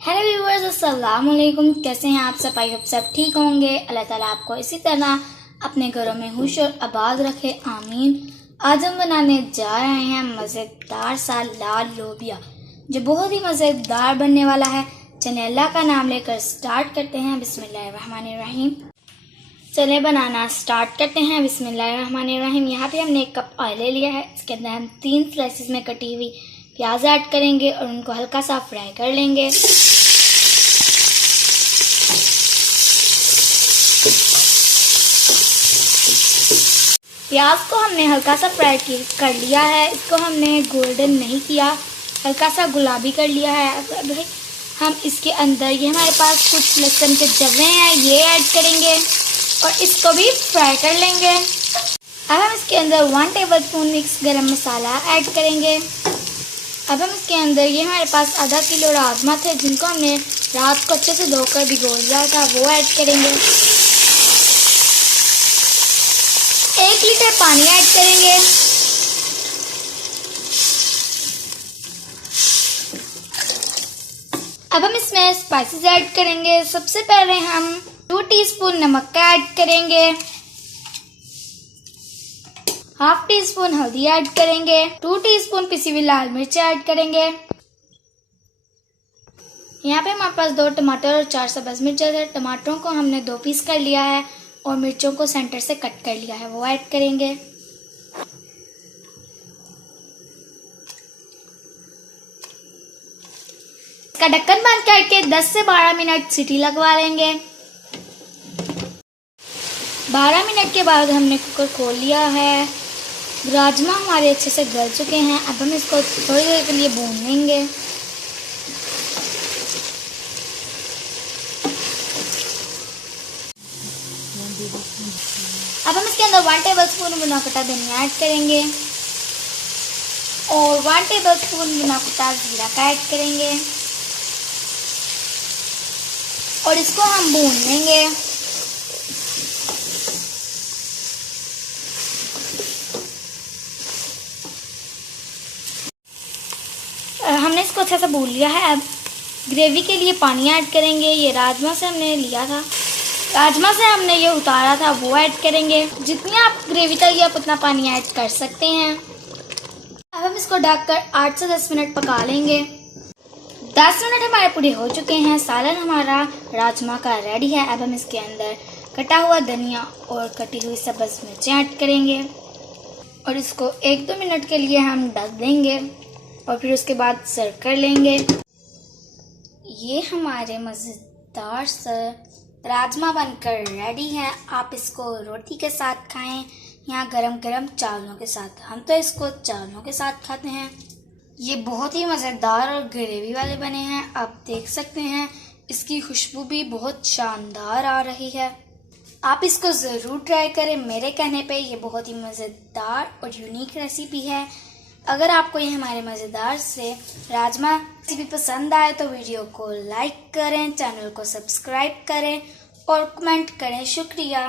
Hello viewers, अस्सलाम वालेकुम। कैसे हैं आप सब? आई होप सब ठीक होंगे। अल्लाह ताला आपको इसी तरह अपने घरों में खुश और आबाद रखे, आमीन। आज हम बनाने जा रहे हैं मज़ेदार सा लाल लोबिया, जो बहुत ही मज़ेदार बनने वाला है। चलिए अल्लाह का नाम लेकर स्टार्ट करते हैं। बिस्मिल्लाहिर्रहमानिर्रहीम। चलिए बनाना स्टार्ट करते हैं। बिस्मिल्लाहिर्रहमानिर्रहीम। यहाँ पे हमने 1 कप ऑयल ले लिया है। इसके अंदर हम 3 स्लाइसिस में कटी हुई प्याज ऐड करेंगे और उनको हल्का सा फ्राई कर लेंगे। प्याज को हमने हल्का सा फ्राई कर लिया है। इसको हमने गोल्डन नहीं किया, हल्का सा गुलाबी कर लिया है। अब हम इसके अंदर ये हमारे पास कुछ लहसुन के जवे हैं, ये ऐड करेंगे और इसको भी फ्राई कर लेंगे। अब हम इसके अंदर 1 टेबलस्पून मिक्स गरम मसाला ऐड करेंगे। अब हम इसके अंदर ये हमारे पास आधा किलो राजमा थे, जिनको हमने रात को अच्छे से धोकर भिगो दिया था, वो ऐड करेंगे। 1 लीटर पानी ऐड करेंगे। अब हम इसमें स्पाइसेस ऐड करेंगे। सबसे पहले हम 2 टीस्पून नमक का ऐड करेंगे, 1/2 टीस्पून हल्दी ऐड करेंगे, 2 टीस्पून पिसी हुई लाल मिर्च ऐड करेंगे। यहाँ पे हमारे पास 2 टमाटर और 4 सब्ज़ मिर्च है। टमाटरों को हमने 2 पीस कर लिया है और मिर्चों को सेंटर से कट कर लिया है, वो ऐड करेंगे। इसका ढक्कन बंद करके 10 से 12 मिनट सीटी लगवा लेंगे। 12 मिनट के बाद हमने कुकर खोल लिया है। राजमा हमारे अच्छे से गल चुके हैं। अब हम इसको थोड़ी देर के लिए भून लेंगे। अब हम इसके अंदर 1 टेबलस्पून भुना कटा धनिया ऐड करेंगे और 1 टेबलस्पून भुना कटा जीरा का ऐड करेंगे और इसको हम भून लेंगे। हमने इसको अच्छा सा भून लिया है। अब ग्रेवी के लिए पानी ऐड करेंगे। ये राजमा से हमने लिया था, राजमा से हमने ये उतारा था, वो ऐड करेंगे। जितनी आप ग्रेवी चाहिए आप उतना पानी ऐड कर सकते हैं। अब हम इसको ढककर 8 से 10 मिनट पका लेंगे। 10 मिनट हमारे पूरे हो चुके हैं। सालन हमारा राजमा का रेडी है। अब हम इसके अंदर कटा हुआ धनिया और कटी हुई सब्ज़ मिर्चें ऐड करेंगे और इसको 1-2 मिनट के लिए हम ढक देंगे और फिर उसके बाद सर्व कर लेंगे। ये हमारे मज़ेदार सा राजमा बनकर रेडी है। आप इसको रोटी के साथ खाएं या गरम गरम चावलों के साथ। हम तो इसको चावलों के साथ खाते हैं। ये बहुत ही मज़ेदार और ग्रेवी वाले बने हैं। आप देख सकते हैं इसकी खुशबू भी बहुत शानदार आ रही है। आप इसको ज़रूर ट्राई करें। मेरे कहने पे ये बहुत ही मज़ेदार और यूनिक रेसिपी है। अगर आपको ये हमारे मज़ेदार से राजमा रेसिपी पसंद आए तो वीडियो को लाइक करें, चैनल को सब्सक्राइब करें और कमेंट करें। शुक्रिया।